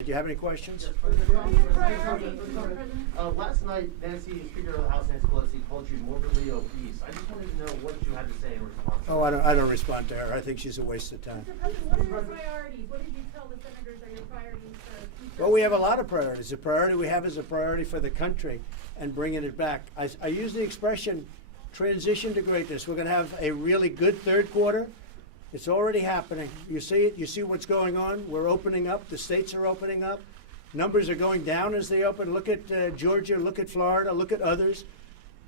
Do you have any questions? Last night, Speaker of the House Nancy Pelosi called you morbidly obese. I just wanted to know what you had to say in response. Oh, I don't respond to her. I think she's a waste of time. Mr. President, what are your priorities? What did you tell the senators are your priorities for future? Well, we have a lot of priorities. The priority we have is a priority for the country and bringing it back. I use the expression transition to greatness. We're going to have a really good third quarter. It's already happening. You see it. You see what's going on. We're opening up. The states are opening up. Numbers are going down as they open. Look at Georgia. Look at Florida. Look at others.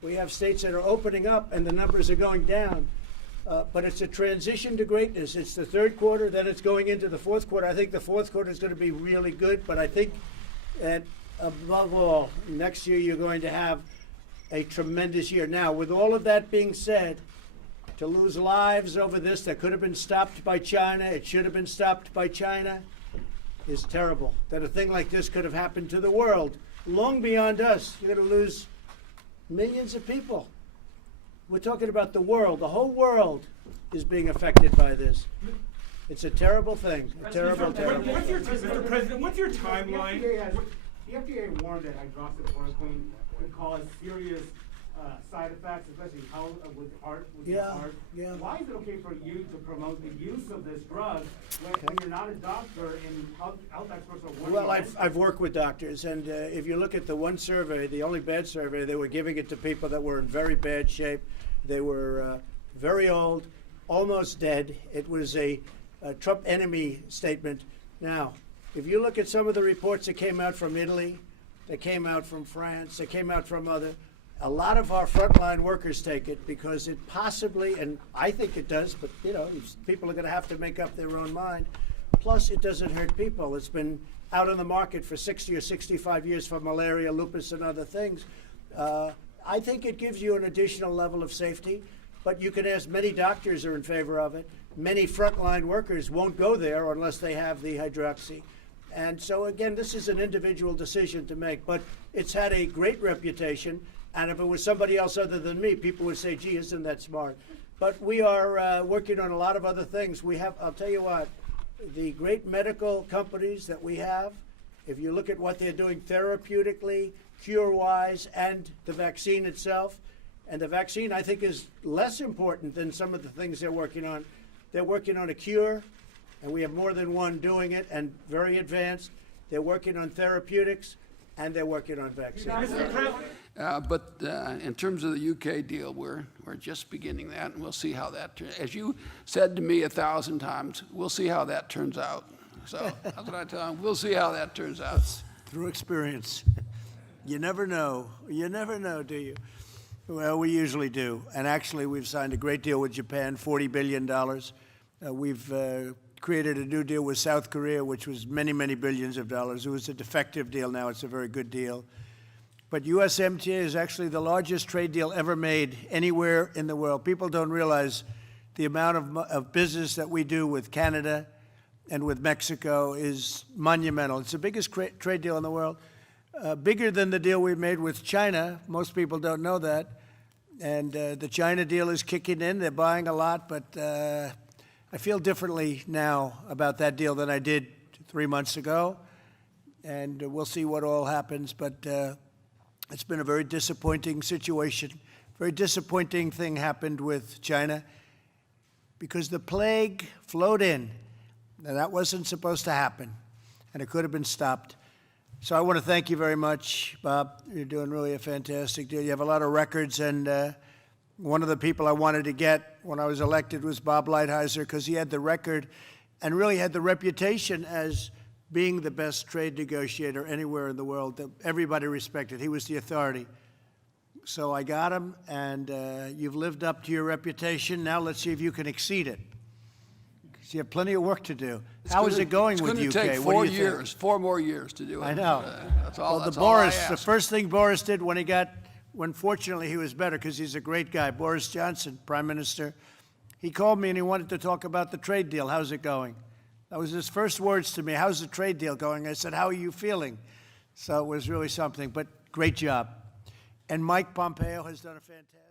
We have states that are opening up, and the numbers are going down. But it's a transition to greatness. It's the third quarter, then it's going into the fourth quarter. I think the fourth quarter is going to be really good, but I think that above all, next year you're going to have a tremendous year. Now, with all of that being said, to lose lives over this that could have been stopped by China, it should have been stopped by China, is terrible. That a thing like this could have happened to the world, long beyond us. You're going to lose millions of people. We're talking about the world. The whole world is being affected by this. It's a terrible thing. A terrible, terrible. Mr. President, what's your timeline? The FDA warned that hydroxychloroquine could cause serious side effects, especially with heart. Yeah. Why is it okay for you to promote the use of this drug when you're not a doctor and health experts are warning? Well, I've worked with doctors, and if you look at the one survey, the only bad survey, they were giving it to people that were in very bad shape. They were very old, almost dead. It was a Trump enemy statement. Now, if you look at some of the reports that came out from Italy, that came out from France, that came out from a lot of our frontline workers take it because it possibly, and I think it does, but people are going to have to make up their own mind. Plus, it doesn't hurt people. It's been out on the market for 60 or 65 years for malaria, lupus, and other things. I think it gives you an additional level of safety, but you can ask many doctors are in favor of it. Many frontline workers won't go there unless they have the hydroxy. And so, again, this is an individual decision to make, but it's had a great reputation. And if it was somebody else other than me, people would say, gee, isn't that smart? But we are working on a lot of other things. We have, I'll tell you what, the great medical companies that we have, if you look at what they're doing therapeutically, cure-wise, and the vaccine itself, and the vaccine, I think, is less important than some of the things they're working on. They're working on a cure, and we have more than one doing it, and very advanced. They're working on therapeutics, and they're working on vaccines. But in terms of the UK deal, we're just beginning that, and we'll see how that turns. As you said to me 1,000 times, we'll see how that turns out. So that's what I tell them. We'll see how that turns out. Through experience. You never know. You never know, do you? Well, we usually do. And actually, we've signed a great deal with Japan, $40 billion. We've created a new deal with South Korea, which was many, many billions of dollars. It was a defective deal. Now it's a very good deal. But USMCA is actually the largest trade deal ever made anywhere in the world. People don't realize the amount of business that we do with Canada and with Mexico is monumental. It's the biggest trade deal in the world, bigger than the deal we made with China. Most people don't know that. And the China deal is kicking in. They're buying a lot, but I feel differently now about that deal than I did 3 months ago. And we'll see what all happens. But it's been a very disappointing situation. Very disappointing thing happened with China because the plague flowed in. Now, that wasn't supposed to happen, and it could have been stopped. So I want to thank you very much, Bob. You're doing really a fantastic deal. You have a lot of records, and one of the people I wanted to get when I was elected was Bob Lighthizer because he had the record and really had the reputation as being the best trade negotiator anywhere in the world that everybody respected. He was the authority. So I got him, and you've lived up to your reputation. Now let's see if you can exceed it. You have plenty of work to do. How is it going with UK? It's going to take 4 years, 4 more years to do it. I know. That's all. Well, that's Boris, all I the ask. first thing Boris did when fortunately he was better because he's a great guy, Boris Johnson, Prime Minister, he called me and he wanted to talk about the trade deal. How's it going? That was his first words to me. How's the trade deal going? I said, how are you feeling? So it was really something, but great job. And Mike Pompeo has done a fantastic